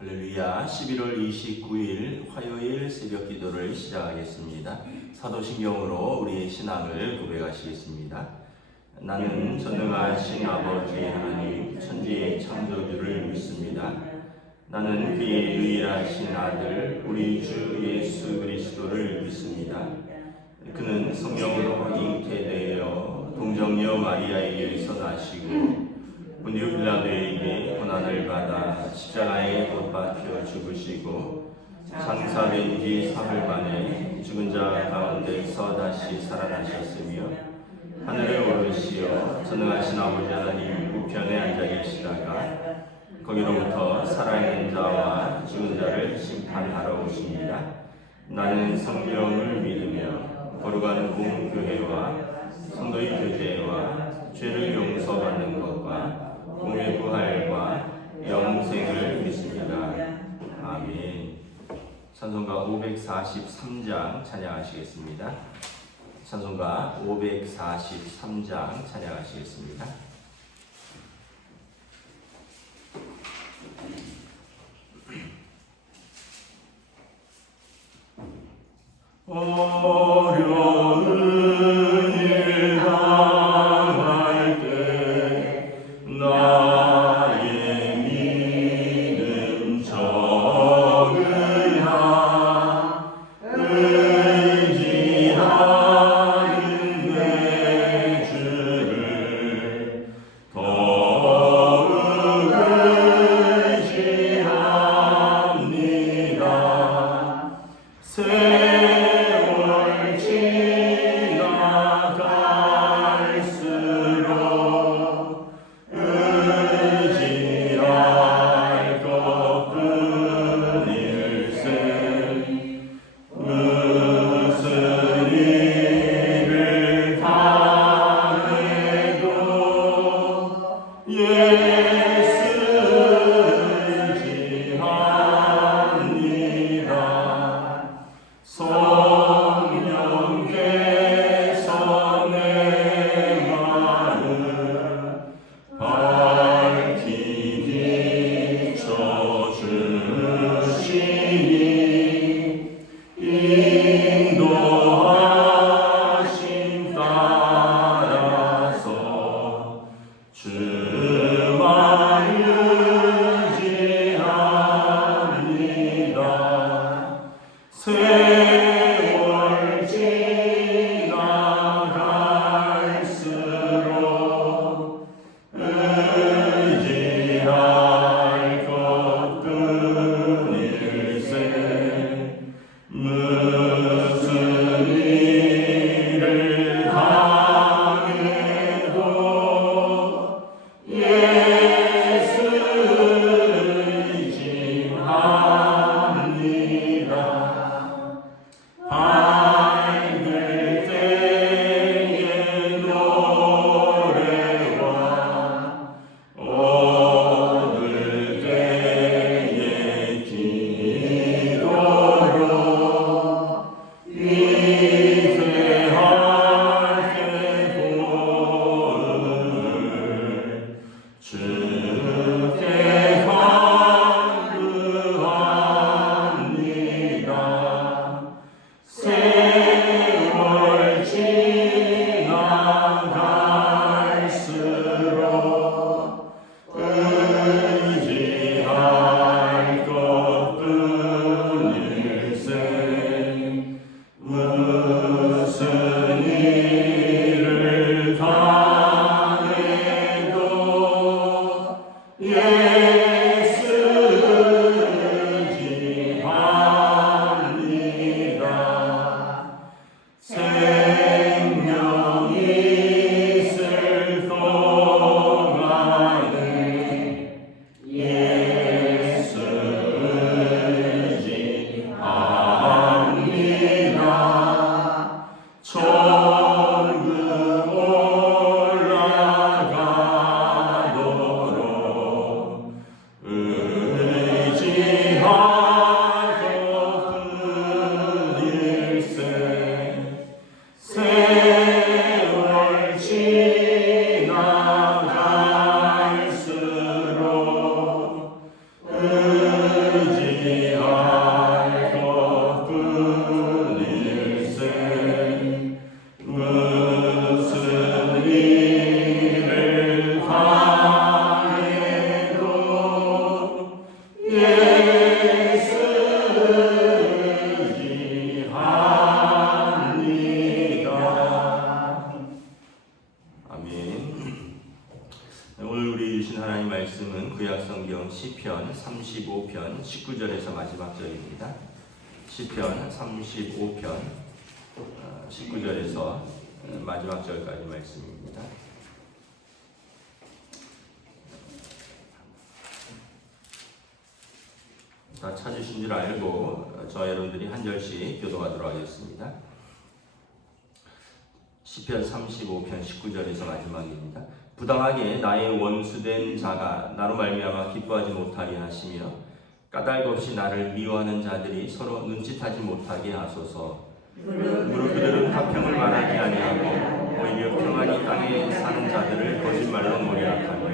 할렐루야. 11월 29일 화요일 새벽 기도를 시작하겠습니다. 사도신경으로 우리의 신앙을 고백하시겠습니다. 나는 전능하신 아버지 하나님 천지의 창조주를 믿습니다. 나는 그의 유일하신 아들 우리 주 예수 그리스도를 믿습니다. 그는 성령으로 잉태되어 동정녀 마리아에게서 나시고 본디오 빌라도에게 고난을 받아 십자가에 못 박혀 죽으시고 장사된 지 사흘 만에 죽은 자 가운데서 다시 살아나셨으며 하늘에 오르시어 전능하신 아버지 하나님 우편에 앉아 계시다가 거기로부터 살아있는 자와 죽은 자를 심판하러 오십니다. 나는 성령을 믿으며 거룩한 공교회와 성도의 교제와 죄를 용서받는 것과 몸의 부활과 영생을 믿습니다. 아멘. 찬송가 543장 찬양하시겠습니다. 찬송가 543장 찬양하시겠습니다. 어려운 일 당할 때 나의 믿음 적으나 의지하는 내 주를 더욱 의지합니다. 세월 지나갈수록 의지할 것뿐일세. 무슨 일을 당해도 예수 의지합니다. 성령께서 내 마음 밝히 비춰주시니 인도하심 따라서 주만 의지합니다. 세월 지나갈수록 의지할 것뿐일세. 무슨 일을 당해도 예수 의지합니다. 밝을 때의 노래와 어두울 때의 기도로 위대할 때 도움을 주께 간구합니다. 세월 지나갈수록 의지할 것뿐일세. 무슨 일을 당해도 예수 의지합니다. 생명이 있을 동안에 예수 의지합니다. 천국 올라가도록 의지할 것뿐일세. 세월 지나갈수록 예수이합니다. 아멘. 오늘 우리 주신 하나님 말씀은 구약성경 시편 35편 19절에서 마지막 절입니다. 시편 35편 19절에서 마지막 절까지 말씀입니다. 다 찾으신 줄 알고 저 여러분들이 한 절씩 교도하도록 하겠습니다. 시편 35편 19절에서 마지막입니다. 부당하게 나의 원수된 자가 나로 말미암아 기뻐하지 못하게 하시며 까닭 없이 나를 미워하는 자들이 서로 눈짓하지 못하게 하소서. 무릇 그들은 화평을 말하지 아니하고 오히려 평안히 땅에 사는 자들을 거짓말로 모략하며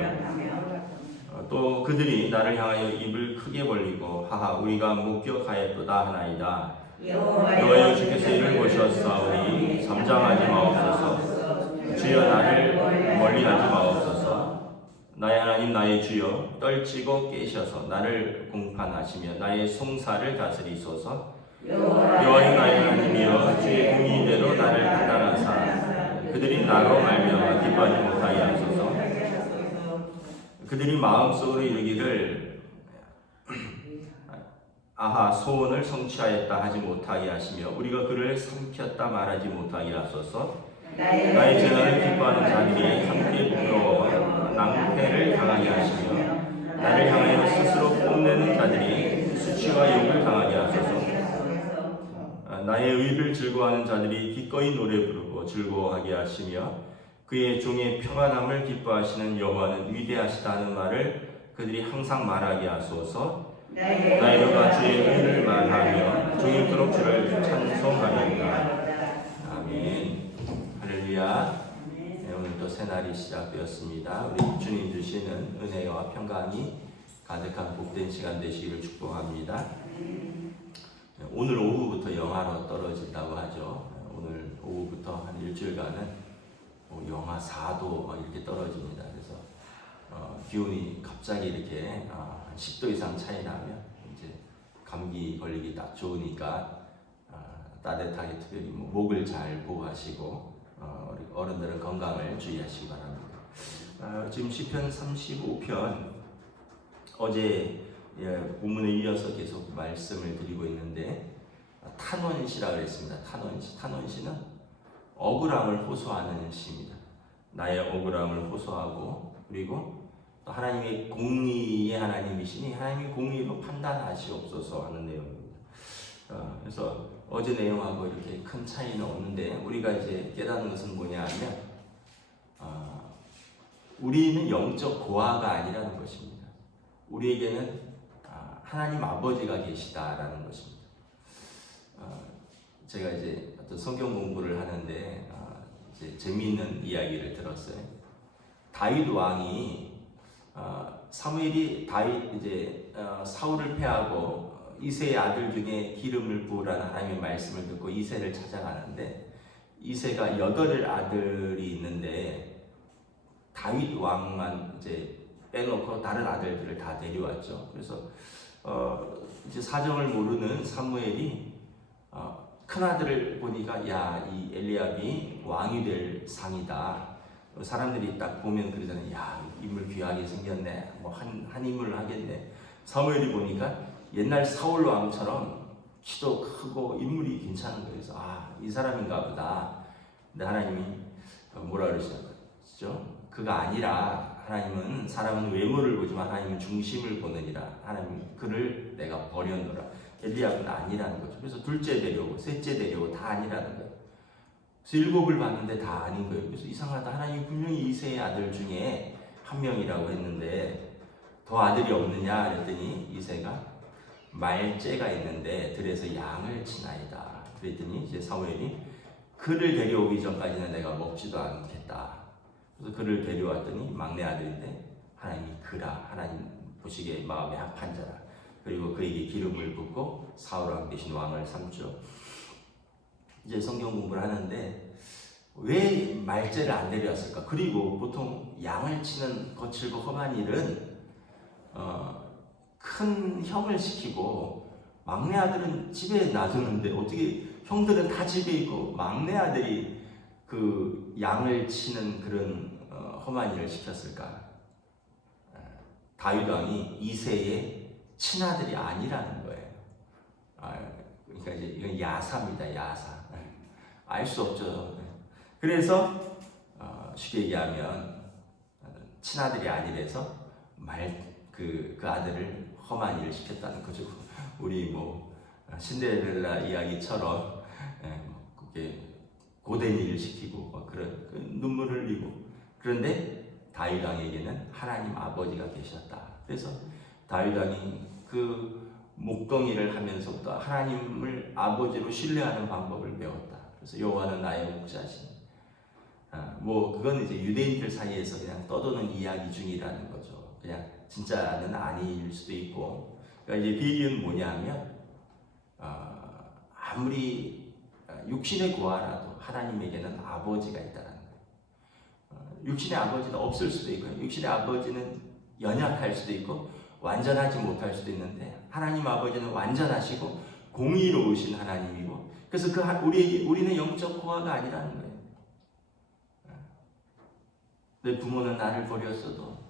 또 그들이 나를 향하여 입을 크게 벌리고 하하 우리가 목격하였도다 하나이다. 여호와 주께서 이를 보셨사오니 잠잠하지 마옵소서. 주여 나를 멀리하지 마옵소서. 나의 하나님 나의 주여 떨치고 깨셔서 나를 공판하시며 나의 송사를 다스리소서. 여호와여 나의 하나님이여 주의 공의대로 나를 판단하사 그들이 나로 말미암아 기뻐하지 못하게 하소서. 그들이 마음속으로 이르기를 아하 소원을 성취하였다 하지 못하게 하시며 우리가 그를 삼켰다 말하지 못하게 하소서. 나의 재난을 기뻐하는 자들이 함께 부끄러워 낭패를 당하게 하시며 나를 향하여 스스로 뽐내는 자들이 수치와 욕을 당하게 하소서. 나의 의를 즐거워하는 자들이 기꺼이 노래 부르고 즐거워하게 하시며 그의 종의 평안함을 기뻐하시는 여호와는 위대하시다는 말을 그들이 항상 말하게 하소서. 나의 혀가 주의 의를 말하며 종일토록 주를 찬송하리이다. 아멘. 할렐루야. 네, 오늘 또 새날이 시작되었습니다. 우리 주님 주시는 은혜와 평강이 가득한 복된 시간 되시기를 축복합니다. 오늘 오후부터 영하로 떨어진다고 하죠. 오늘 오후부터 한 일주일간은 영하 4도 이렇게 떨어집니다. 그래서 기온이 갑자기 이렇게 한 10도 이상 차이 나면 이제 감기 걸리기 딱 좋으니까 따뜻하게 특별히 목을 잘 보호하시고 어른들은 건강을 주의하시기 바랍니다. 지금 시편 35편 어제 본문에 이어서 계속 말씀을 드리고 있는데 탄원시라고 그랬습니다. 탄원시는 억울함을 호소하는 시입니다. 나의 억울함을 호소하고 그리고 또 하나님의 공의의 하나님이시니 하나님이 공의로 판단하시옵소서 하는 내용입니다. 그래서 어제 내용하고 이렇게 큰 차이는 없는데 우리가 이제 깨닫는 것은 뭐냐 하면 우리는 영적 고아가 아니라는 것입니다. 우리에게는 하나님 아버지가 계시다라는 것입니다. 제가 이제 어떤 성경 공부를 하는데 이제 재미있는 이야기를 들었어요. 다윗 왕이 사무엘이 다윗 이제 사울을 패하고 이새의 아들 중에 기름을 부으라는 하나님의 말씀을 듣고 이새를 찾아가는데 이새가 8 아들이 있는데 다윗 왕만 이제 빼놓고 다른 아들들을 다 데려왔죠. 그래서 이제 사정을 모르는 사무엘이 큰 아들을 보니까 야, 이 엘리압이 왕이 될 상이다. 사람들이 딱 보면 그러잖아요. 야, 인물 귀하게 생겼네. 뭐 한 인물을 하겠네. 사무엘이 보니까 옛날 사울 왕처럼 키도 크고 인물이 괜찮은 거예요. 그래서 이 사람인가 보다. 근데 하나님이 뭐라 그러시죠? 그가 아니라 하나님은 사람은 외모를 보지만 하나님은 중심을 보느니라. 하나님 그를 내가 버려놓으라. 엘리압은 아니라는 거죠. 그래서 둘째 데려오고 셋째 데려오고 다 아니라는 거예요. 그래서 7을 봤는데 다 아닌 거예요. 그래서 이상하다. 하나님이 분명히 이새의 아들 중에 한 명이라고 했는데 더 아들이 없느냐 그랬더니 이새가 말째가 있는데 들에서 양을 치나이다. 그랬더니 이제 사무엘이 그를 데려오기 전까지는 내가 먹지도 않겠다. 그래서 그를 데려왔더니 막내 아들인데 하나님이 그라. 하나님 보시기에 마음에 합한 자라. 그리고 그에게 기름을 붓고 사울 왕 대신 왕을 삼죠. 이제 성경 공부를 하는데 왜 말째를 안 데려왔을까? 그리고 보통 양을 치는 거칠고 험한 일은 큰 형을 시키고 막내 아들은 집에 놔두는데 어떻게 형들은 다 집에 있고 막내 아들이 그 양을 치는 그런 험한 일을 시켰을까? 다윗 왕이 이새의 친아들이 아니라는 거예요. 그러니까 이제 이건 야사입니다. 야사. 알 수 없죠. 그래서 쉽게 얘기하면 친아들이 아니래서 그 아들을 험한 일을 시켰다는 거죠. 우리 뭐 신데렐라 이야기처럼 그게 고된 일을 시키고 그런 눈물을 흘리고, 그런데 다윗 왕에게는 하나님 아버지가 계셨다. 그래서 다윗 왕이 그 목동이를 하면서부터 하나님을 아버지로 신뢰하는 방법을 배웠다. 그래서 여호와는 나의 목자시니. 뭐 그건 이제 유대인들 사이에서 그냥 떠도는 이야기 중이라는 거죠. 그냥 진짜는 아닐 수도 있고. 그러니까 이제 비유는 뭐냐면 아무리 육신의 고아라도 하나님에게는 아버지가 있다는 거예요. 육신의 아버지는 없을 수도 있고, 육신의 아버지는 연약할 수도 있고 완전하지 못할 수도 있는데, 하나님 아버지는 완전하시고 공의로우신 하나님이고, 그래서 우리는 영적 고아가 아니라는 거예요. 내 부모는 나를 버렸어도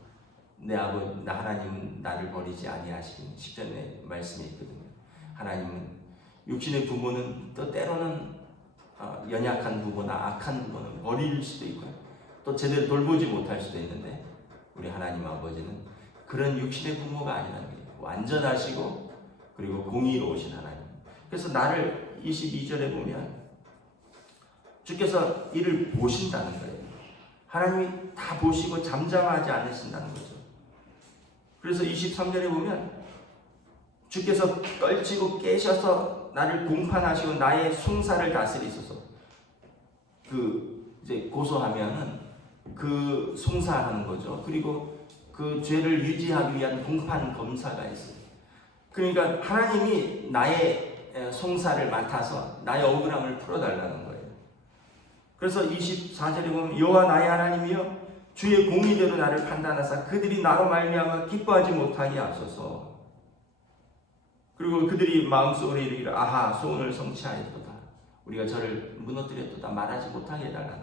나 하나님은 나를 버리지 아니하시는 10절의 말씀이 있거든요. 하나님은 육신의 부모는 또 때로는 연약한 부모나 악한 부모는 버릴 수도 있고요, 또 제대로 돌보지 못할 수도 있는데, 우리 하나님 아버지는 그런 육신의 부모가 아니라는 거예요. 완전하시고 그리고 공의로우신 하나님. 그래서 나를 22절에 보면 주께서 이를 보신다는 거예요. 하나님이 다 보시고 잠잠하지 않으신다는 거죠. 그래서 23절에 보면 주께서 떨치고 깨셔서 나를 공판하시고 나의 송사를 다스리소서. 이제 고소하면은 그 송사하는 거죠. 그리고 그 죄를 유지하기 위한 공판 검사가 있어요. 그러니까 하나님이 나의 송사를 맡아서 나의 억울함을 풀어달라는 거예요. 그래서 24절에 보면 여호와 나의 하나님이여 주의 공의대로 나를 판단하사 그들이 나로 말미암아 기뻐하지 못하게 하소서. 그리고 그들이 마음속으로 이르기를 아하 소원을 성취하였도다, 우리가 저를 무너뜨렸도다 말하지 못하게 해달라는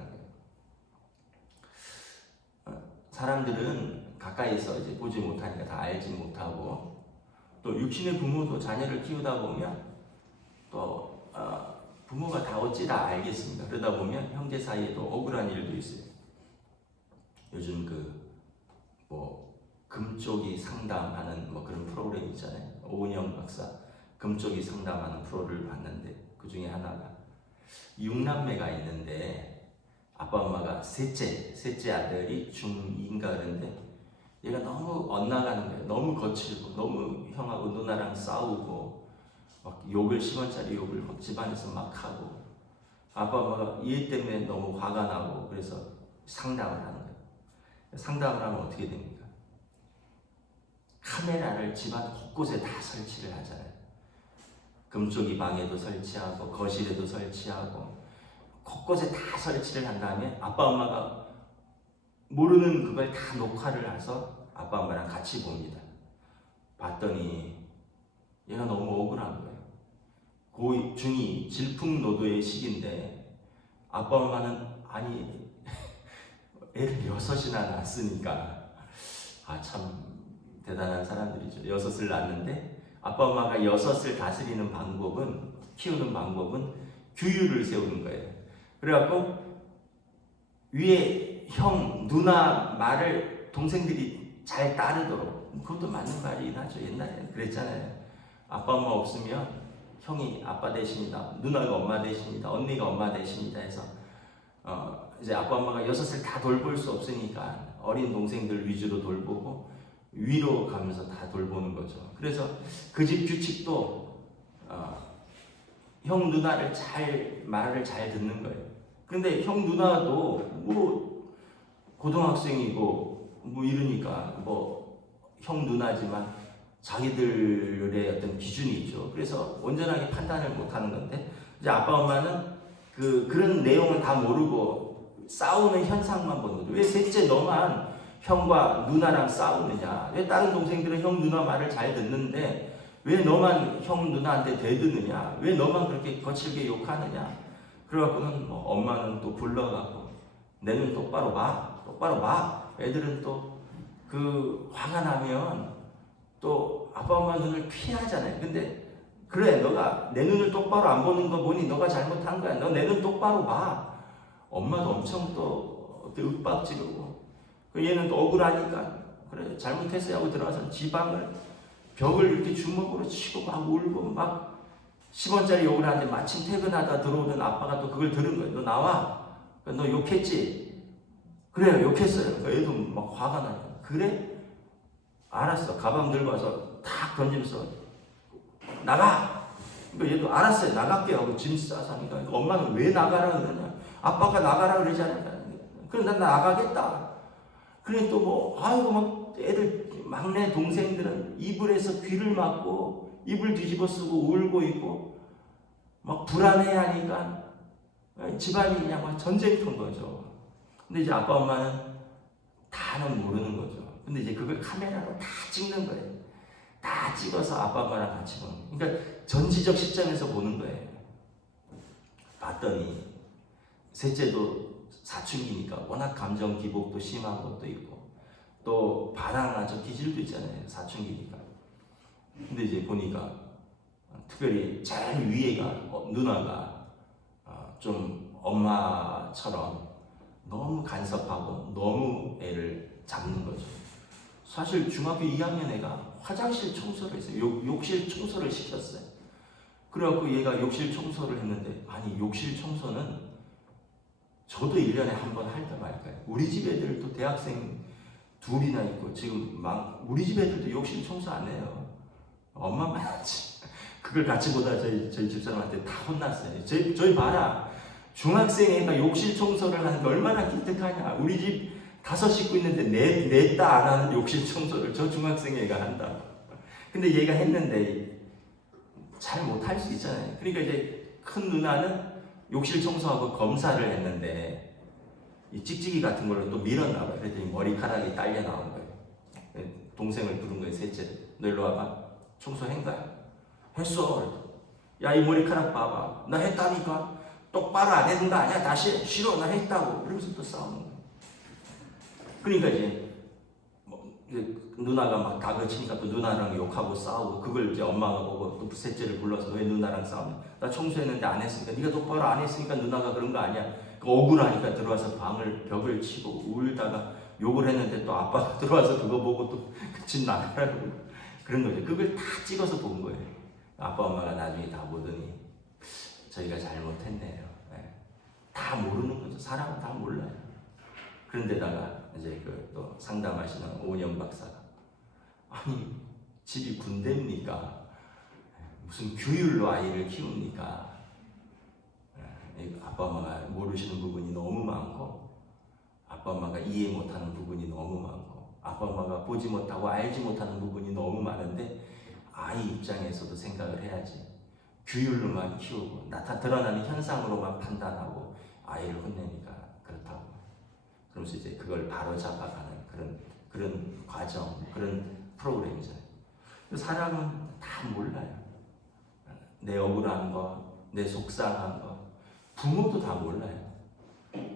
거예요. 사람들은 가까이서 이제 보지 못하니까 다 알지 못하고, 또 육신의 부모도 자녀를 키우다 보면 또 부모가 다 어찌 다 알겠습니까? 그러다 보면 형제 사이에도 억울한 일도 있어요. 요즘 금쪽이 상담하는 그런 프로그램 있잖아요. 오은영 박사 금쪽이 상담하는 프로를 봤는데, 그 중에 하나가 6남매가 있는데 아빠 엄마가 셋째 아들이 중2인가 그런데 얘가 너무 엇나가는 거예요. 너무 거칠고 너무 형하고 누나랑 싸우고 막 욕을 10원짜리 욕을 막 집안에서 막 하고, 아빠 엄마가 얘 때문에 너무 화가 나고, 그래서 상담을 하는 거예요. 상담을 하면 어떻게 됩니까? 카메라를 집안 곳곳에 다 설치를 하잖아요. 금쪽이 방에도 설치하고 거실에도 설치하고 곳곳에 다 설치를 한 다음에 아빠 엄마가 모르는 그걸 다 녹화를 해서 아빠 엄마랑 같이 봅니다. 봤더니 얘가 너무 억울한 거예요. 고2, 중2 질풍노도의 시기인데 아빠 엄마는 애를 6이나 낳았으니까 참 대단한 사람들이죠. 6을 낳았는데 아빠 엄마가 6을 다스리는 방법은, 키우는 방법은 규율을 세우는 거예요. 그래갖고 위에 형, 누나 말을 동생들이 잘 따르도록, 그것도 맞는 말이긴 하죠. 옛날에 그랬잖아요. 아빠 엄마 없으면 형이 아빠 대신이다, 누나가 엄마 대신이다, 언니가 엄마 대신이다 해서 이제 아빠 엄마가 6을 다 돌볼 수 없으니까 어린 동생들 위주로 돌보고 위로 가면서 다 돌보는 거죠. 그래서 그 집 규칙도 형 누나를 말을 잘 듣는 거예요. 근데 형 누나도 고등학생이고 이러니까 형 누나지만 자기들의 어떤 기준이 있죠. 그래서 온전하게 판단을 못하는 건데, 이제 아빠 엄마는 그런 내용은 다 모르고 싸우는 현상만 보는 거죠. 왜 셋째 너만 형과 누나랑 싸우느냐? 왜 다른 동생들은 형 누나 말을 잘 듣는데 왜 너만 형 누나한테 대드느냐? 왜 너만 그렇게 거칠게 욕하느냐? 그래갖고는 뭐 엄마는 또 불러갖고 내 눈 똑바로 봐, 똑바로 봐. 애들은 또 그 화가 나면 또 아빠 엄마 눈을 피하잖아요. 근데 그래, 너가 내 눈을 똑바로 안 보는 거 보니 너가 잘못한 거야. 너 내 눈 똑바로 봐. 엄마도 엄청 또 윽박지르고, 얘는 또 억울하니까 그래 잘못했어요 하고 들어가서 지방을 벽을 이렇게 주먹으로 치고 막 울고 막 10원짜리 욕을 하는데 마침 퇴근하다 들어오던 아빠가 또 그걸 들은 거예요. 너 나와. 너 욕했지? 그래요, 욕했어요. 애도 막 화가 나요. 그래? 알았어. 가방 들고 와서 탁 던지면서 나가! 그러니까 얘도 알았어요. 나갈게 하고 짐 싸서 하니까 엄마는 왜 나가라 그러냐? 아빠가 나가라 그러지 않을까? 그럼 난 나가겠다. 그러니 또 뭐, 아이고, 막 애들, 막내 동생들은 이불에서 귀를 막고 이불 뒤집어 쓰고 울고 있고 막 불안해 하니까 집안이 그냥 막 전쟁터인 거죠. 근데 이제 아빠 엄마는 다는 모르는 거죠. 근데 이제 그걸 카메라로 다 찍는 거예요. 다 찍어서 아빠 엄마랑 같이 보는 거예요. 그러니까 전지적 시점에서 보는 거예요. 봤더니 셋째도 사춘기니까 워낙 감정 기복도 심한 것도 있고 또 반항하죠. 기질도 있잖아요. 사춘기니까. 근데 이제 보니까 특별히 제일 위에가 누나가 좀 엄마처럼 너무 간섭하고 너무 애를 잡는 거죠. 사실 중학교 2학년 애가 화장실 청소를 했어요. 욕실 청소를 시켰어요. 그래갖고 얘가 욕실 청소를 했는데, 아니 욕실 청소는 저도 1년에 한 번 할까 말까요. 우리 집 애들도 대학생 둘이나 있고 지금 막 우리 집 애들도 욕실 청소 안 해요. 엄마만 하지. 그걸 같이 보다 저희 집사람한테 다 혼났어요. 저희 봐라. 중학생 애가 욕실 청소를 하는 게 얼마나 기특하냐. 우리 집 5 식구 있는데 내 딸 안 하는 욕실 청소를 저 중학생 애가 한다. 근데 얘가 했는데 잘 못할 수 있잖아요. 그러니까 이제 큰 누나는 욕실 청소하고 검사를 했는데 이 찍찍이 같은 걸로 또 밀었나 봐요. 그랬더니 머리카락이 딸려 나온 거예요. 동생을 부른 거예요. 셋째를. 너 일로 와봐. 청소한 거야? 했어. 야, 이 머리카락 봐봐. 나 했다니까. 똑바로 안 했는 거 아니야? 다시 싫어. 나 했다고. 그러면서 또 싸우는 거예요. 그러니까 이제 누나가 막 다그치니까 또 누나랑 욕하고 싸우고, 그걸 이제 엄마가 보고 또 셋째를 불러서 왜 누나랑 싸우냐? 나 청소했는데 안 했으니까, 네가 똑바로 안 했으니까 누나가 그런 거 아니야? 억울하니까 들어와서 벽을 치고 울다가 욕을 했는데 또 아빠가 들어와서 그거 보고 또 집 나가라고 그런 거죠. 그걸 다 찍어서 본 거예요. 아빠 엄마가 나중에 다 보더니 저희가 잘못했네요. 네. 다 모르는 거죠. 사람은 다 몰라요. 그런데다가 이제 또 상담하시는 오은영 박사가, 아니 집이 군대입니까? 무슨 규율로 아이를 키웁니까? 아빠 엄마가 모르시는 부분이 너무 많고, 아빠 엄마가 이해 못하는 부분이 너무 많고, 아빠 엄마가 보지 못하고 알지 못하는 부분이 너무 많은데 아이 입장에서도 생각을 해야지. 규율로만 키우고 드러나는 현상으로만 판단하고 아이를 혼내니까 그렇다고. 그러면서 이제 그걸 바로 잡아가는 그런 과정, 그런 프로그램이잖아요. 사람은 다 몰라요. 내 억울한 거, 내 속상한 거, 부모도 다 몰라요.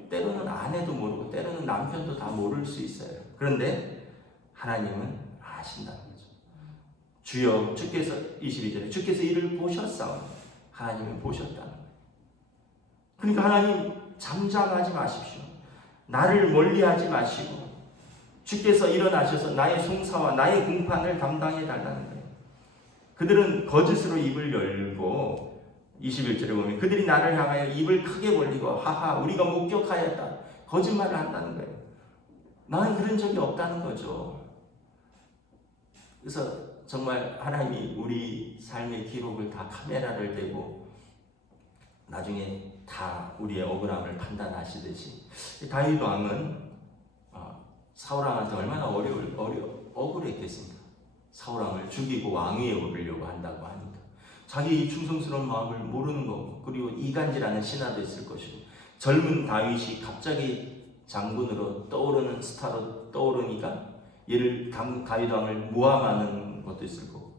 때로는 아내도 모르고 때로는 남편도 다 모를 수 있어요. 그런데 하나님은 아신다는 거죠. 주여, 주께서 22절에 주께서 이를 보셨사오니, 하나님은 보셨다는 거예요. 그러니까 하나님 잠잠하지 마십시오. 나를 멀리하지 마시고 주께서 일어나셔서 나의 송사와 나의 공판을 담당해 달라는 거예요. 그들은 거짓으로 입을 열고, 21절에 보면 그들이 나를 향하여 입을 크게 벌리고 하하 우리가 목격하였다, 거짓말을 한다는 거예요. 나는 그런 적이 없다는 거죠. 그래서 정말 하나님이 우리 삶의 기록을 다 카메라를 대고 나중에 다 우리의 억울함을 판단하시듯이, 다윗 왕은 사울 왕한테 얼마나 억울했겠습니까? 사울 왕을 죽이고 왕위에 오르려고 한다고 하니까 자기 충성스러운 마음을 모르는 거고, 그리고 이간질하는 신하도 있을 것이고, 젊은 다윗이 갑자기 장군으로 떠오르는 스타로 떠오르니까 얘를 다윗 왕을 모함하는 것도 있을 거고,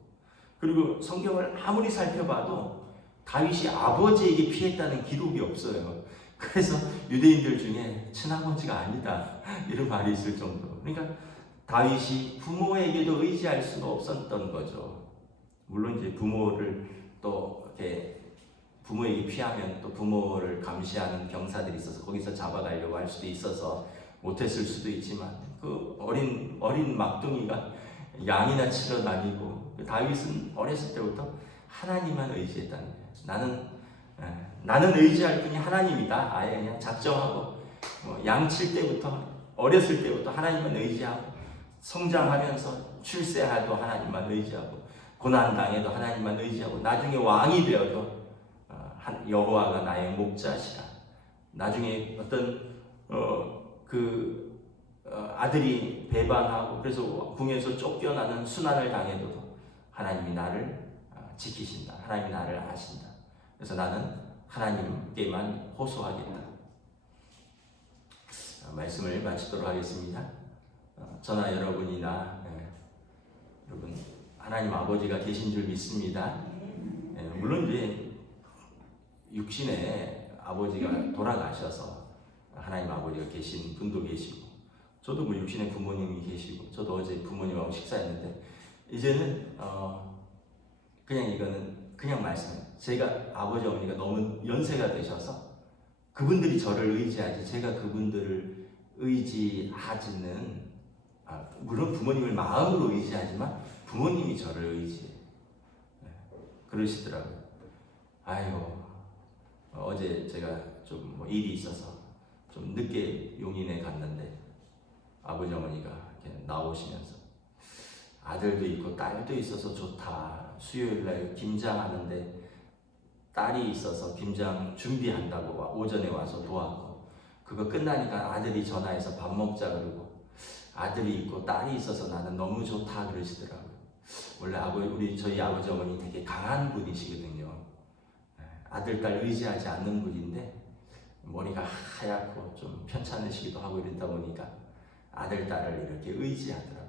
그리고 성경을 아무리 살펴봐도 다윗이 아버지에게 피했다는 기록이 없어요. 그래서 유대인들 중에 친아버지가 아니다 이런 말이 있을 정도로, 그러니까 다윗이 부모에게도 의지할 수가 없었던 거죠. 물론 이제 부모를 또 이렇게 부모에게 피하면 또 부모를 감시하는 병사들이 있어서 거기서 잡아가려고 할 수도 있어서 못했을 수도 있지만, 그 어린 막둥이가 양이나 치러 다니고, 다윗은 어렸을 때부터 하나님만 의지했다는 거예요. 나는 의지할 분이 하나님이다. 아예 그냥 작정하고 양칠 때부터, 어렸을 때부터 하나님만 의지하고, 성장하면서 출세해도 하나님만 의지하고, 고난당해도 하나님만 의지하고, 나중에 왕이 되어도 여호와가 나의 목자시라. 나중에 어떤 아들이 배반하고 그래서 궁에서 쫓겨나는 순환을 당해도 하나님이 나를 지키신다. 하나님이 나를 아신다. 그래서 나는 하나님께만 호소하겠다. 말씀을 마치도록 하겠습니다. 저나 여러분이나 여러분 하나님 아버지가 계신 줄 믿습니다. 물론 이제 육신에 아버지가 돌아가셔서 하나님 아버지가 계신 분도 계시고, 저도 뭐 육신에 부모님이 계시고, 저도 어제 부모님하고 식사했는데, 이제는 그냥 이거는 그냥 말씀해요. 제가 아버지 어머니가 너무 연세가 되셔서 그분들이 저를 의지하지 제가 그분들을 의지하지는, 물론 부모님을 마음으로 의지하지만 부모님이 저를 의지해. 그러시더라고요. 아이고, 어제 제가 좀 일이 있어서 좀 늦게 용인에 갔는데 아버지 어머니가 이렇게 나오시면서 아들도 있고 딸도 있어서 좋다. 수요일날 김장하는데 딸이 있어서 김장 준비한다고 오전에 와서 도왔고, 그거 끝나니까 아들이 전화해서 밥 먹자 그러고, 아들이 있고 딸이 있어서 나는 너무 좋다 그러시더라고요. 원래 저희 아버지 어머니 되게 강한 분이시거든요. 아들, 딸 의지하지 않는 분인데 머리가 하얗고 좀 편찮으시기도 하고 이러다 보니까 아들, 딸을 이렇게 의지하더라고요.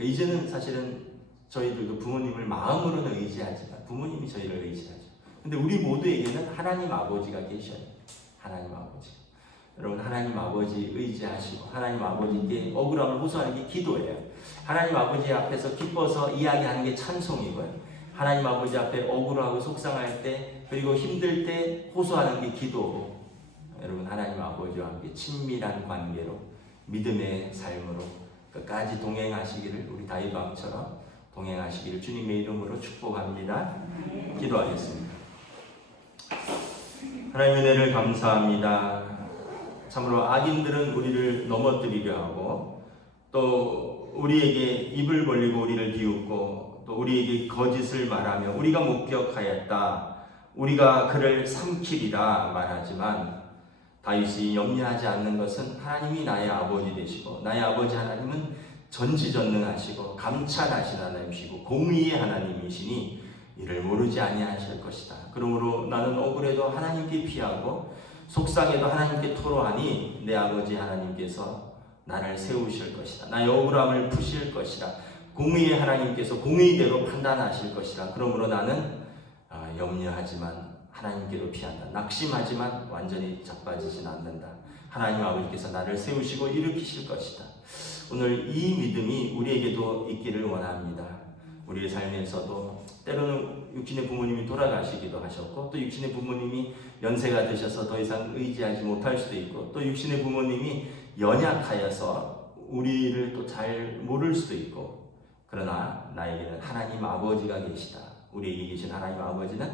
이제는 사실은 저희들도 부모님을 마음으로는 의지하지만 부모님이 저희를 의지하죠. 근데 우리 모두에게는 하나님 아버지가 계셔요. 하나님 아버지. 여러분, 하나님 아버지 의지하시고 하나님 아버지께 억울함을 호소하는 게 기도예요. 하나님 아버지 앞에서 기뻐서 이야기하는 게 찬송이고요. 하나님 아버지 앞에 억울하고 속상할 때, 그리고 힘들 때 호소하는 게 기도고, 여러분 하나님 아버지와 함께 친밀한 관계로 믿음의 삶으로 끝까지 동행하시기를, 우리 다윗 왕처럼 동행하시기를 주님의 이름으로 축복합니다. 기도하겠습니다. 하나님의 은혜를 감사합니다. 참으로 악인들은 우리를 넘어뜨리려 하고, 또 우리에게 입을 벌리고 우리를 비웃고, 또 우리에게 거짓을 말하며 우리가 목격하였다, 우리가 그를 삼키리라 말하지만, 다윗이 염려하지 않는 것은 하나님이 나의 아버지 되시고, 나의 아버지 하나님은 전지전능하시고 감찰하신 하나님이시고 공의의 하나님이시니 이를 모르지 아니하실 것이다. 그러므로 나는 억울해도 하나님께 피하고 속상해도 하나님께 토로하니 내 아버지 하나님께서 나를 세우실 것이다. 나의 억울함을 푸실 것이다. 공의의 하나님께서 공의대로 판단하실 것이다. 그러므로 나는 염려하지만 하나님께로 피한다. 낙심하지만 완전히 자빠지진 않는다. 하나님 아버지께서 나를 세우시고 일으키실 것이다. 오늘 이 믿음이 우리에게도 있기를 원합니다. 우리의 삶에서도 때로는 육신의 부모님이 돌아가시기도 하셨고, 또 육신의 부모님이 연세가 드셔서 더 이상 의지하지 못할 수도 있고, 또 육신의 부모님이 연약하여서 우리를 또 잘 모를 수도 있고, 그러나 나에게는 하나님 아버지가 계시다. 우리에게 계신 하나님 아버지는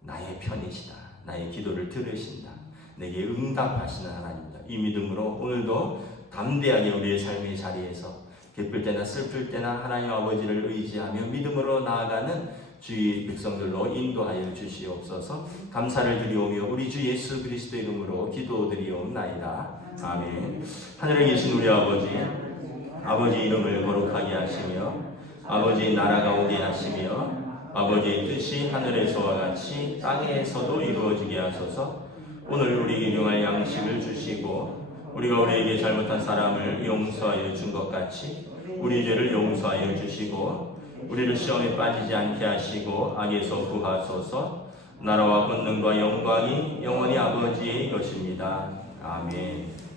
나의 편이시다. 나의 기도를 들으신다. 내게 응답하시는 하나님이다. 이 믿음으로 오늘도 담대하게 우리의 삶의 자리에서 기쁠 때나 슬플 때나 하나님 아버지를 의지하며 믿음으로 나아가는 주의 백성들로 인도하여 주시옵소서. 감사를 드리오며 우리 주 예수 그리스도 이름으로 기도드리옵나이다. 아멘. 하늘에 계신 우리 아버지 이름을 거룩하게 하시며 아버지의 나라가 오게 하시며 아버지의 뜻이 하늘에서와 같이 땅에서도 이루어지게 하소서. 오늘 우리에게 일용할 양식을 주시고 우리가 우리에게 잘못한 사람을 용서하여 준 것 같이 우리 죄를 용서하여 주시고 우리를 시험에 빠지지 않게 하시고 악에서 구하소서. 나라와 권능과 영광이 영원히 아버지의 것입니다. 아멘.